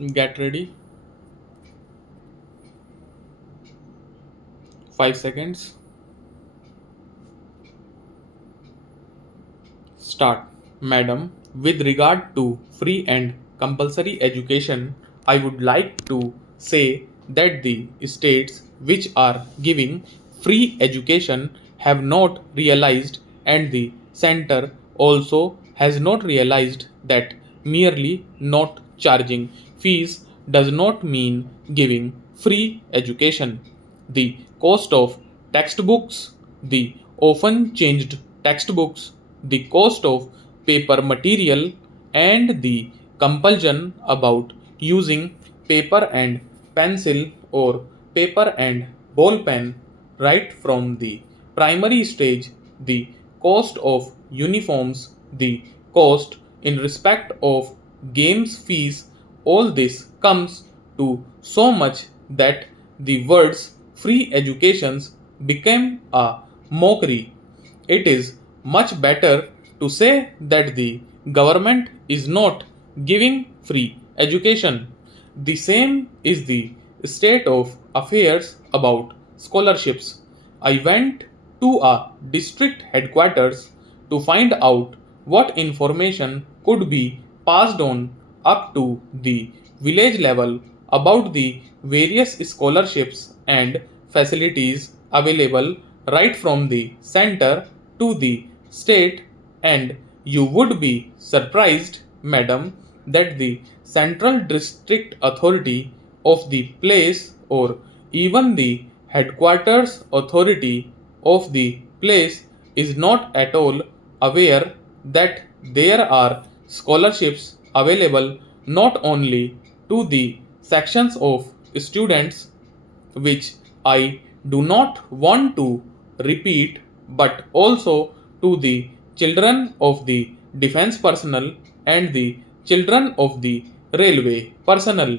Get ready. 5 seconds. Start. Madam, with regard to free and compulsory education, I would like to say that the states which are giving free education have not realized, and the center also has not realized, that merely not charging fees does not mean giving free education. The cost of textbooks, the often changed textbooks, the cost of paper material, and the compulsion about using paper and pencil or paper and ball pen right from the primary stage, the cost of uniforms, the cost in respect of games fees, all this comes to so much that the words free educations became a mockery. It is much better to say that the government is not giving free education. The same is the state of affairs about scholarships. I went to a district headquarters to find out what information could be passed on up to the village level about the various scholarships and facilities available right from the center to the state, and you would be surprised, madam, that the central district authority of the place, or even the headquarters authority of the place, is not at all aware that there are scholarships available not only to the sections of students which I do not want to repeat, but also to the children of the defense personnel and the children of the railway personnel.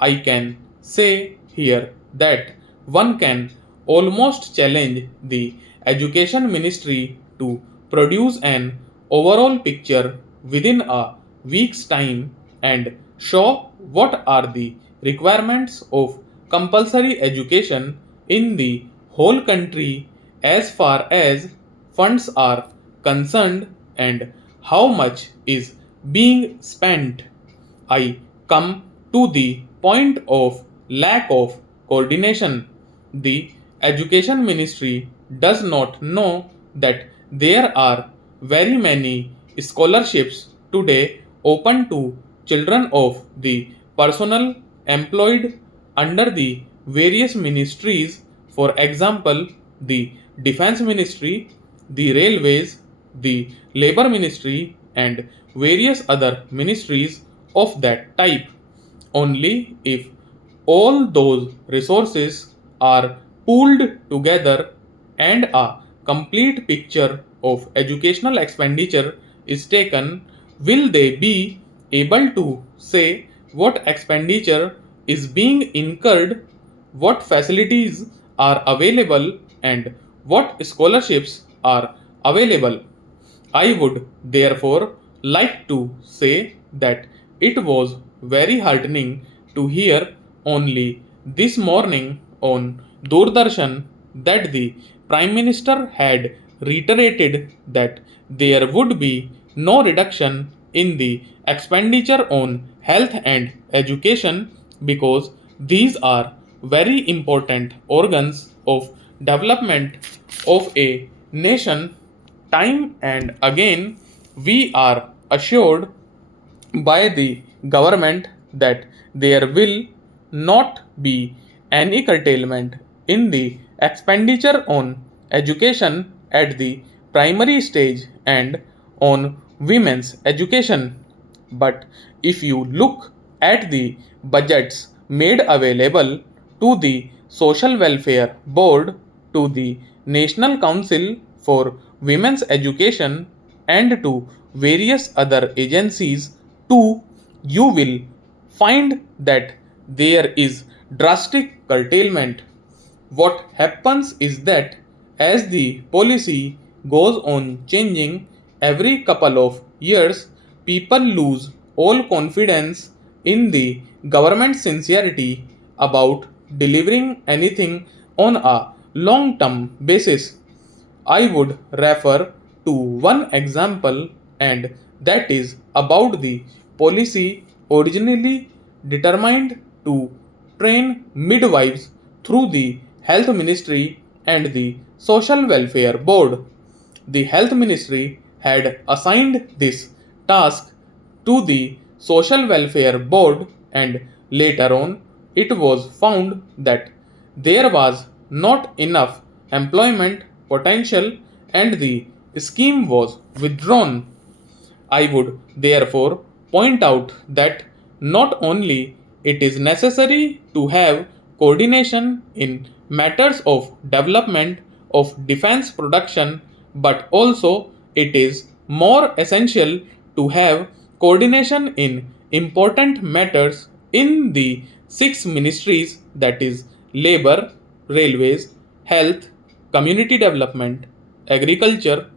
I can say here that one can almost challenge the education ministry to produce an overall picture within a week's time and show what are the requirements of compulsory education in the whole country as far as funds are concerned and how much is being spent. I come to the point of lack of coordination. The education ministry does not know that there are very many scholarships today open to children of the personnel employed under the various ministries, for example, the defense ministry, the railways, the labor ministry, and various other ministries of that type. Only if all those resources are pooled together and a complete picture of educational expenditure is taken, will they be able to say what expenditure is being incurred, what facilities are available, and what scholarships are available. I would therefore like to say that it was very heartening to hear only this morning on Doordarshan that the Prime Minister had reiterated that there would be no reduction in the expenditure on health and education because these are very important organs of development of a nation. Time and again, we are assured by the government that there will not be any curtailment in the expenditure on education at the primary stage and on women's education. But if you look at the budgets made available to the Social Welfare Board, to the National Council for Women's Education, and to various other agencies too, you will find that there is drastic curtailment. What happens is that as the policy goes on changing every couple of years, people lose all confidence in the government sincerity about delivering anything on a long term basis. I would refer to one example, and that is about the policy originally determined to train midwives through the Health Ministry and the Social Welfare Board. The Health Ministry had assigned this task to the Social Welfare Board, and later on it was found that there was not enough employment potential and the scheme was withdrawn. I would therefore point out that not only it is necessary to have coordination in matters of development of defense production, but also it is more essential to have coordination in important matters in the six ministries, that is labor, railways, health, community development, agriculture,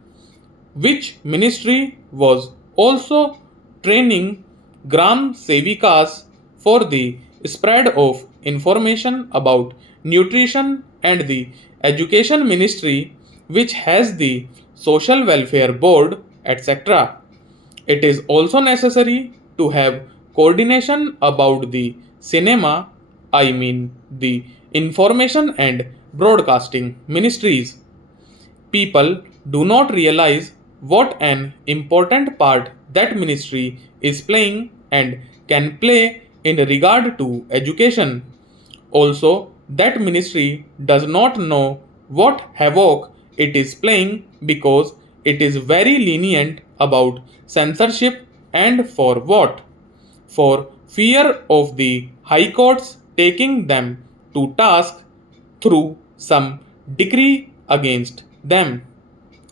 which ministry was also training Gram Sevikas for the spread of information about nutrition, and the education ministry which has the social welfare board, etc. It is also necessary to have coordination about the cinema, I mean the information and broadcasting ministries. People do not realize what an important part that ministry is playing and can play in regard to education. Also, that ministry does not know what havoc it is playing because it is very lenient about censorship, and for what? For fear of the high courts taking them to task through some decree against them.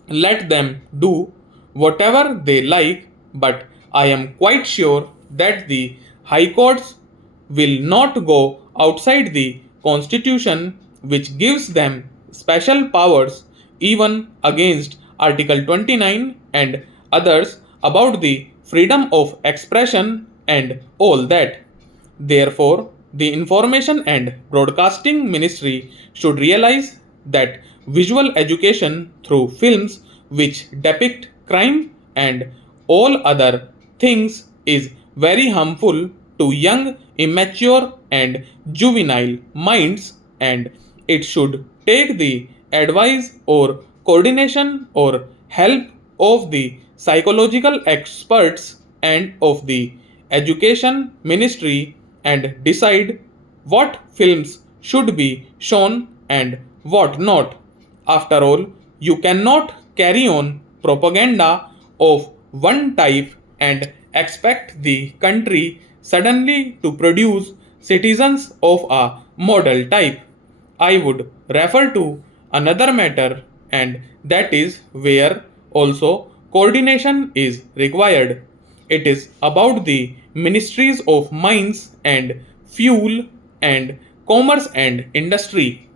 Let them do whatever they like, but I am quite sure that the high courts will not go outside the constitution, which gives them special powers even against Article 29 and others about the freedom of expression and all that. Therefore, the Information and Broadcasting Ministry should realize that visual education through films which depict crime and all other things is very harmful to young, immature, and juvenile minds, and it should take the advice or coordination or help of the psychological experts and of the education ministry and decide what films should be shown and what not. After all, you cannot carry on propaganda of one type and expect the country suddenly to produce citizens of a model type. I would refer to another matter, and that is where also coordination is required. It is about the ministries of mines and fuel and commerce and industry.